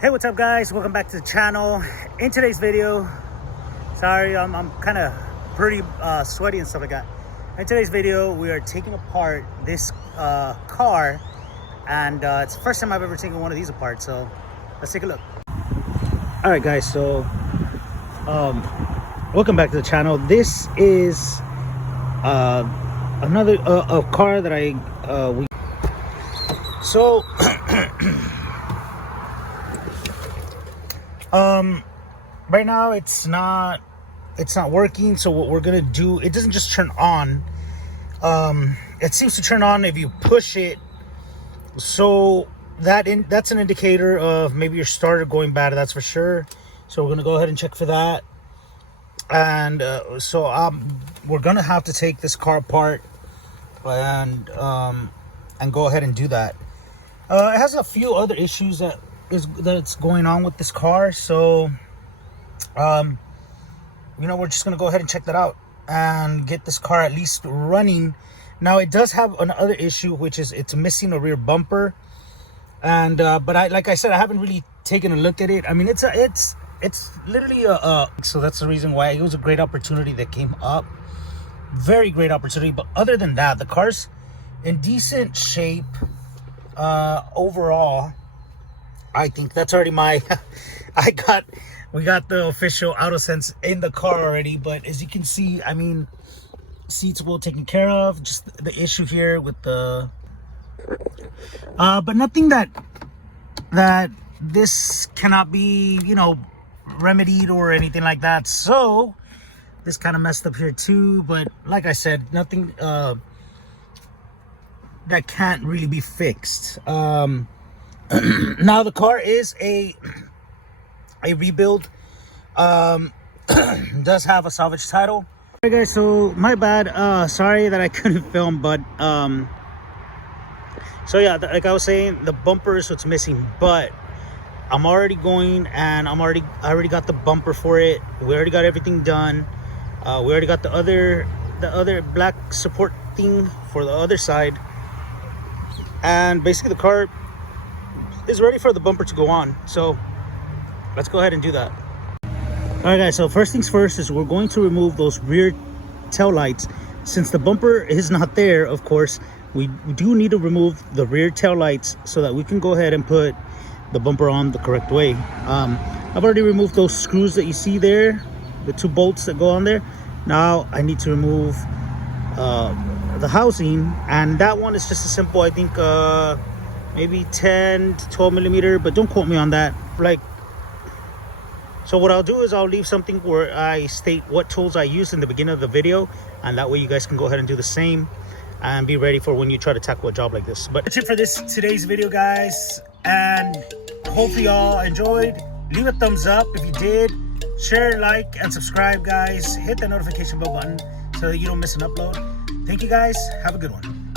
Hey, what's up guys, welcome back to the channel. In today's video, sorry I'm kind of pretty sweaty and stuff like that. In today's video we are taking apart this car, and it's the first time I've ever taken one of these apart, so let's take a look. All right guys, so welcome back to the channel. This is another car that right now it's not working. So what we're gonna do, it doesn't just turn on, it seems to turn on if you push it, so that's an indicator of maybe your starter going bad, that's for sure. So we're gonna go ahead and check for that, and we're gonna have to take this car apart and go ahead and do that. It has a few other issues that's going on with this car, so we're just gonna go ahead and check that out and get this car at least running. Now it does have another issue, which is it's missing a rear bumper, and but like I said, I haven't really taken a look at it. I mean, it's literally so that's the reason why it was a great opportunity that came up, very great opportunity. But other than that, the car's in decent shape overall. I think that's already my we got the official AutoSense in the car already. But as you can see, I mean, seats well taken care of. Just the issue here with the but nothing that this cannot be, remedied or anything like that. So this kind of messed up here too, but like I said, nothing that can't really be fixed. Now the car is a rebuild, does have a salvage title. Alright guys, so my bad, sorry that I couldn't film, but so yeah, like I was saying, the bumper is what's missing, but I'm already going, and I already got the bumper for it. We already got everything done. We already got the other black support thing for the other side, and basically the car is ready for the bumper to go on. So let's go ahead and do that. All right guys, so first things first is we're going to remove those rear tail lights. Since the bumper is not there, of course, we do need to remove the rear tail lights so that we can go ahead and put the bumper on the correct way. I've already removed those screws that you see there, the 2 bolts that go on there. Now I need to remove the housing, and that one is just a simple, I think maybe 10 to 12 millimeter, but don't quote me on that. So what I'll do is I'll leave something where I state what tools I used in the beginning of the video, and that way you guys can go ahead and do the same and be ready for when you try to tackle a job like this. But that's it for today's video guys, and hopefully y'all enjoyed. Leave a thumbs up if you did, share, like, and subscribe guys. Hit the notification bell button so that you don't miss an upload. Thank you guys, have a good one.